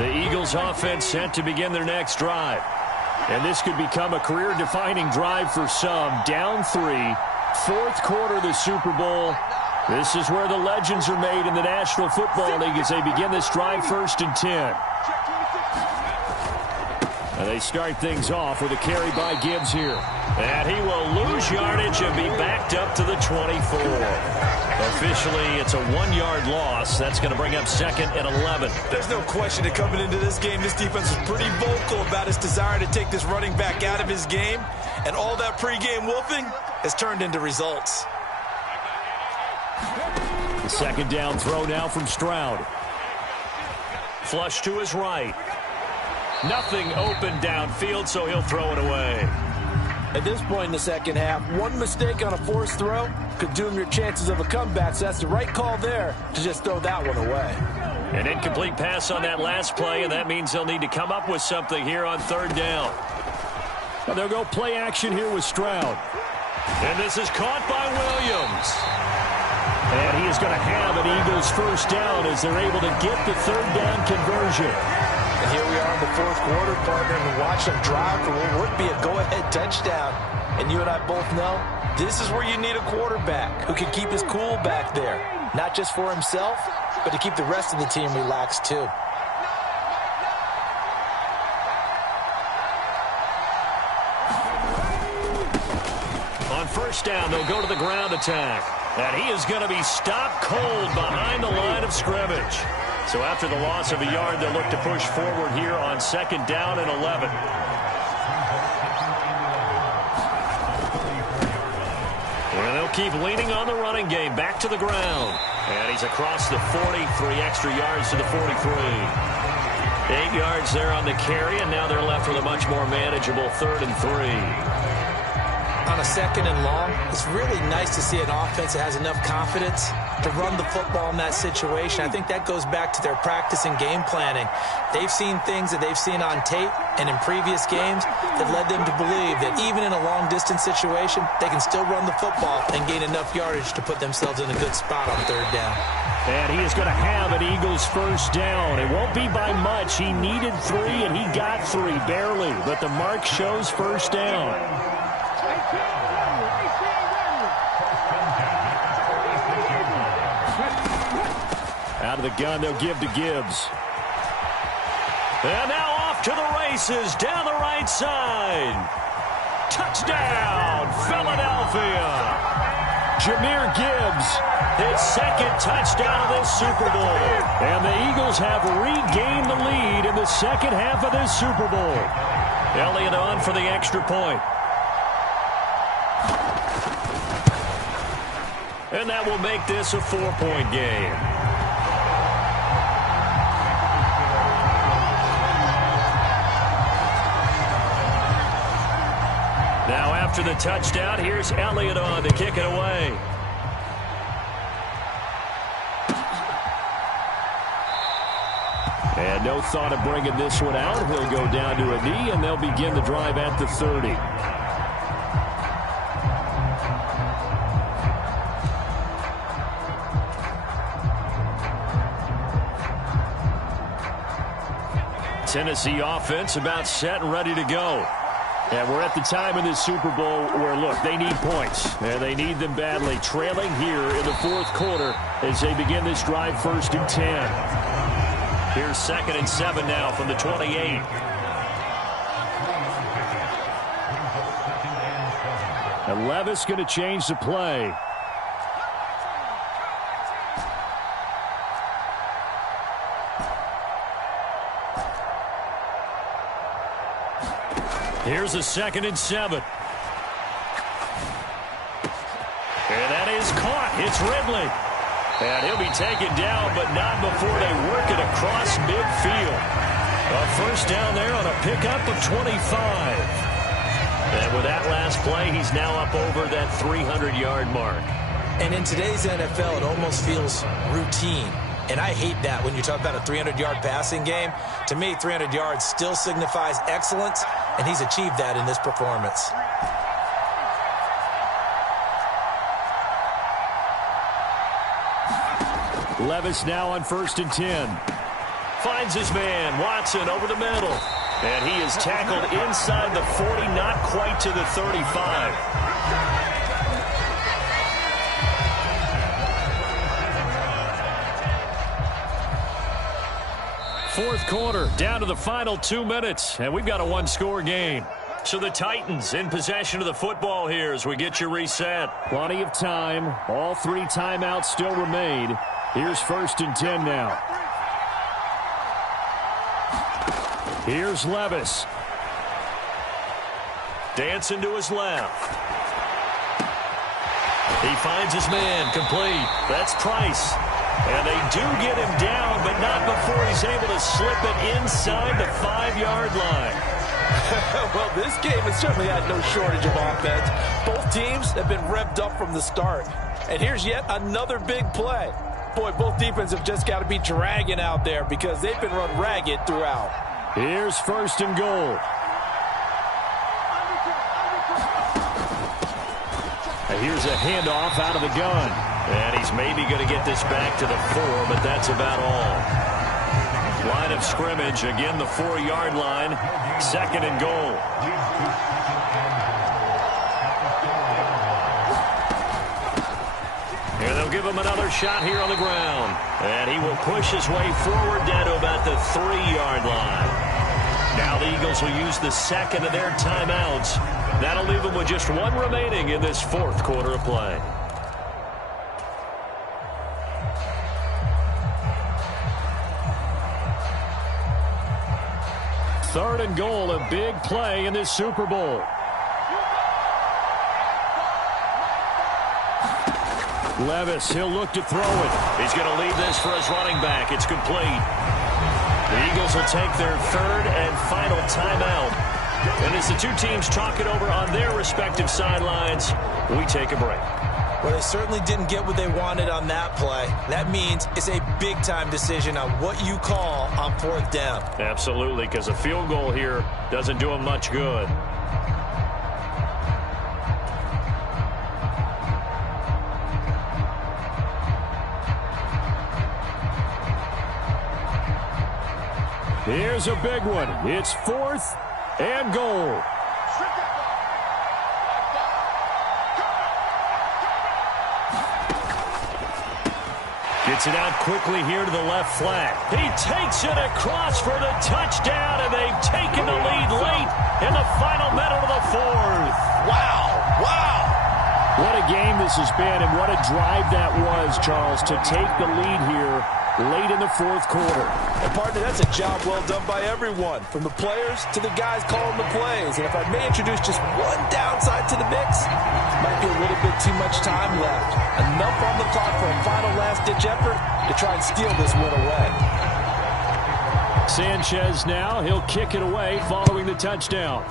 The Eagles offense set to begin their next drive. And this could become a career-defining drive for some. Down 3, fourth quarter of the Super Bowl. This is where the legends are made in the National Football League as they begin this drive 1st and 10. And they start things off with a carry by Gibbs here. And he will lose yardage and be backed up to the 24. Officially, it's a 1-yard loss. That's going to bring up 2nd and 11. There's no question that coming into this game, this defense is pretty vocal about its desire to take this running back out of his game. And all that pregame wolfing has turned into results. The second down throw now from Stroud. Flush to his right. Nothing open downfield, so he'll throw it away. At this point in the second half, one mistake on a forced throw could doom your chances of a comeback, so that's the right call there to just throw that one away. An incomplete pass on that last play, and that means they'll need to come up with something here on 3rd down. And they'll go play action here with Stroud. And this is caught by Williams. And he is going to have an Eagles first down as they're able to get the 3rd down conversion. And here we are in the 4th quarter, partner, and watch them drive for what would be a go-ahead touchdown. And you and I both know this is where you need a quarterback who can keep his cool back there. Not just for himself, but to keep the rest of the team relaxed too. On 1st down, they'll go to the ground attack. And he is going to be stopped cold behind the line of scrimmage. So after the loss of a yard, they'll look to push forward here on 2nd down and 11. And they'll keep leaning on the running game. Back to the ground. And he's across the 40, 3 extra yards to the 43. 8 yards there on the carry, and now they're left with a much more manageable 3rd and 3. On a 2nd and long, it's really nice to see an offense that has enough confidence to run the football in that situation. I think that goes back to their practice and game planning. They've seen things that they've seen on tape and in previous games that led them to believe that even in a long-distance situation, they can still run the football and gain enough yardage to put themselves in a good spot on 3rd down. And he is going to have an Eagles first down. It won't be by much. He needed 3, and he got 3, barely. But the mark shows first down. Out of the gun, they'll give to Gibbs. And now off to the races down the right side. Touchdown, Philadelphia. Jahmyr Gibbs, his 2nd touchdown of this Super Bowl. And the Eagles have regained the lead in the 2nd half of this Super Bowl. Elliott on for the extra point. And that will make this a 4-point game. Now after the touchdown, here's Elliott on to kick it away. And no thought of bringing this one out. He'll go down to a knee, and they'll begin the drive at the 30. Tennessee offense about set and ready to go. And we're at the time in this Super Bowl where, look, they need points. And they need them badly. Trailing here in the 4th quarter as they begin this drive 1st and 10. Here's 2nd and 7 now from the 28. And Levis going to change the play. Here's a 2nd and 7. And that is caught. It's Ridley. And he'll be taken down, but not before they work it across midfield. A first down there on a pickup of 25. And with that last play, he's now up over that 300-yard mark. And in today's NFL, it almost feels routine. And I hate that when you talk about a 300-yard passing game. To me, 300 yards still signifies excellence, and he's achieved that in this performance. Levis now on 1st and 10. Finds his man. Watson over the middle. And he is tackled inside the 40, not quite to the 35. Fourth quarter, down to the final 2 minutes, and we've got a one-score game. So the Titans in possession of the football here as we get you reset. Plenty of time. All 3 timeouts still remain. Here's 1st and 10 now. Here's Levis. Dancing to his left. He finds his man complete. That's Price. And they do get him down, but not before he's able to slip it inside the 5-yard line. Well, this game has certainly had no shortage of offense. Both teams have been revved up from the start. And here's yet another big play. Boy, both defenses have just got to be dragging out there because they've been run ragged throughout. Here's 1st and goal. And here's a handoff out of the gun. And he's maybe going to get this back to the 4, but that's about all. Line of scrimmage, again the 4-yard line. 2nd and goal. And they'll give him another shot here on the ground. And he will push his way forward down to about the 3-yard line. Now the Eagles will use the 2nd of their timeouts. That'll leave them with just 1 remaining in this 4th quarter of play. Third and goal, a big play in this Super Bowl. Levis, he'll look to throw it. He's going to leave this for his running back. It's complete. The Eagles will take their 3rd and final timeout. And as the 2 teams talk it over on their respective sidelines, we take a break. Well, they certainly didn't get what they wanted on that play. That means it's a big-time decision on what you call on 4th down. Absolutely, because a field goal here doesn't do them much good. Here's a big one. It's 4th and goal. Gets it out quickly here to the left flat. He takes it across for the touchdown, and they've taken the lead late in the final minute of the 4th. Wow. Wow. What a game this has been, and what a drive that was, Charles, to take the lead here late in the 4th quarter. And partner, that's a job well done by everyone, from the players to the guys calling the plays. And if I may introduce just one downside to the mix, might be a little bit too much time left. Enough on the clock for a final last-ditch effort to try and steal this win away. Sanchez now, he'll kick it away following the touchdown.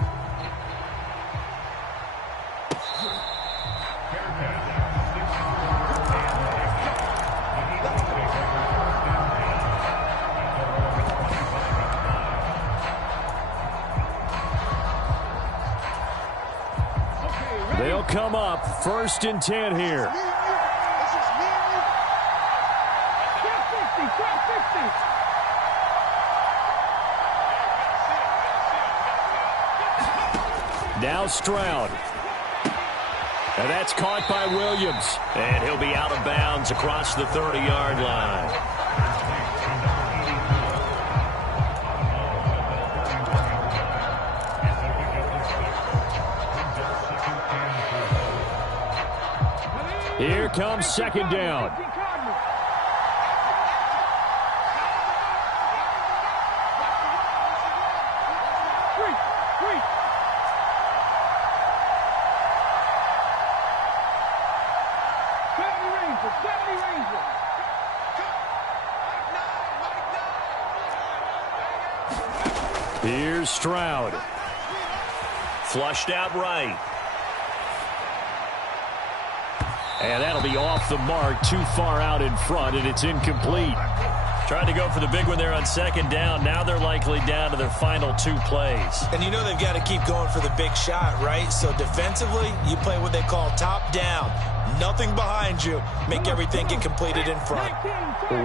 They'll come up 1st and 10 here. Now Stroud. And that's caught by Williams. And he'll be out of bounds across the 30-yard line. Here comes 2nd down. Here's Stroud. Flushed out right. And that'll be off the mark, too far out in front, and it's incomplete. Tried to go for the big one there on second down. Now they're likely down to their final 2 plays. And you know they've got to keep going for the big shot, right? So defensively, you play what they call top down. Nothing behind you. Make everything get completed in front.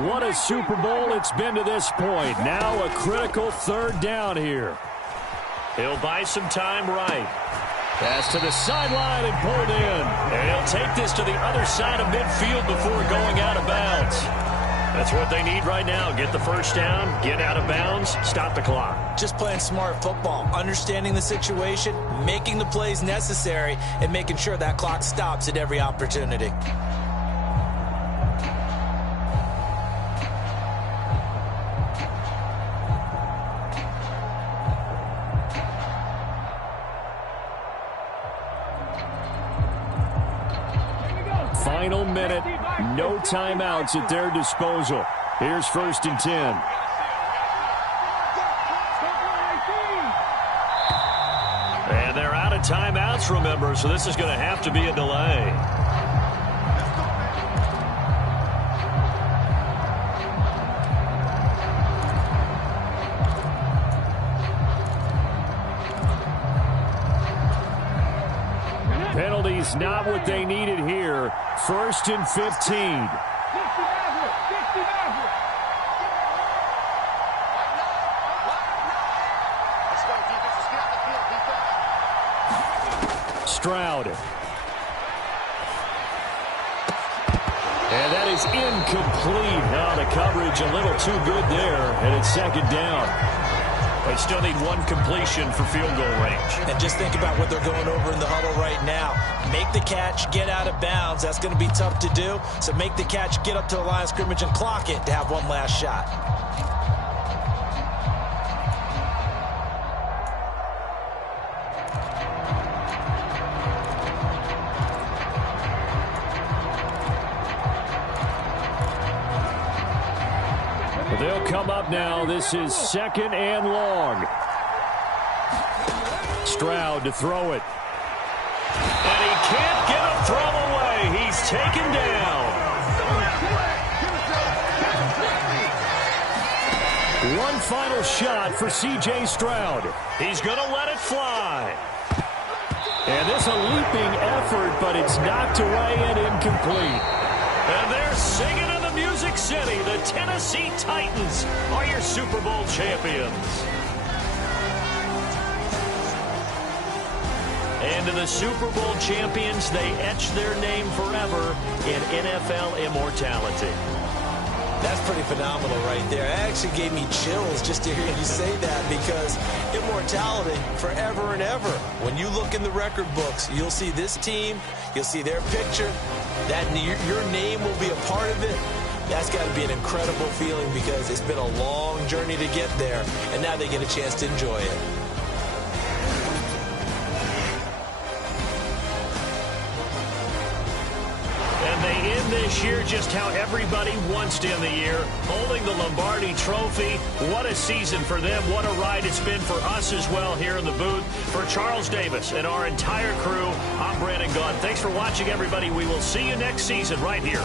What a Super Bowl it's been to this point. Now a critical 3rd down here. He'll buy some time right. Pass to the sideline and pulled in. And he'll take this to the other side of midfield before going out of bounds. That's what they need right now. Get the first down, get out of bounds, stop the clock. Just playing smart football, understanding the situation, making the plays necessary, and making sure that clock stops at every opportunity. Final minute, no timeouts at their disposal. Here's 1st and 10. And they're out of timeouts, remember, so this is going to have to be a delay. Penalties not what they needed here. 1st and 15. Stroud. And that is incomplete. Now the coverage a little too good there, and it's 2nd down. They still need 1 completion for field goal range. And just think about what they're going over in the huddle right now. Make the catch, get out of bounds. That's going to be tough to do. So make the catch, get up to the line of scrimmage, and clock it to have 1 last shot. They'll come up now. This is 2nd and long. Stroud to throw it. And he can't get a throw away. He's taken down. 1 final shot for C.J. Stroud. He's going to let it fly. And this a leaping effort, but it's knocked away and incomplete. And they're singing in the Music City. The Tennessee Titans are your Super Bowl champions. And to the Super Bowl champions, they etch their name forever in NFL immortality. That's pretty phenomenal right there. It actually gave me chills just to hear you say that, because immortality forever and ever. When you look in the record books, you'll see this team, you'll see their picture, that your name will be a part of it. That's got to be an incredible feeling, because it's been a long journey to get there, and now they get a chance to enjoy it. They end this year just how everybody wants to end the year, holding the Lombardi Trophy. What a season for them. What a ride it's been for us as well here in the booth. For Charles Davis and our entire crew, I'm Brandon Gaudin. Thanks for watching, everybody. We will see you next season right here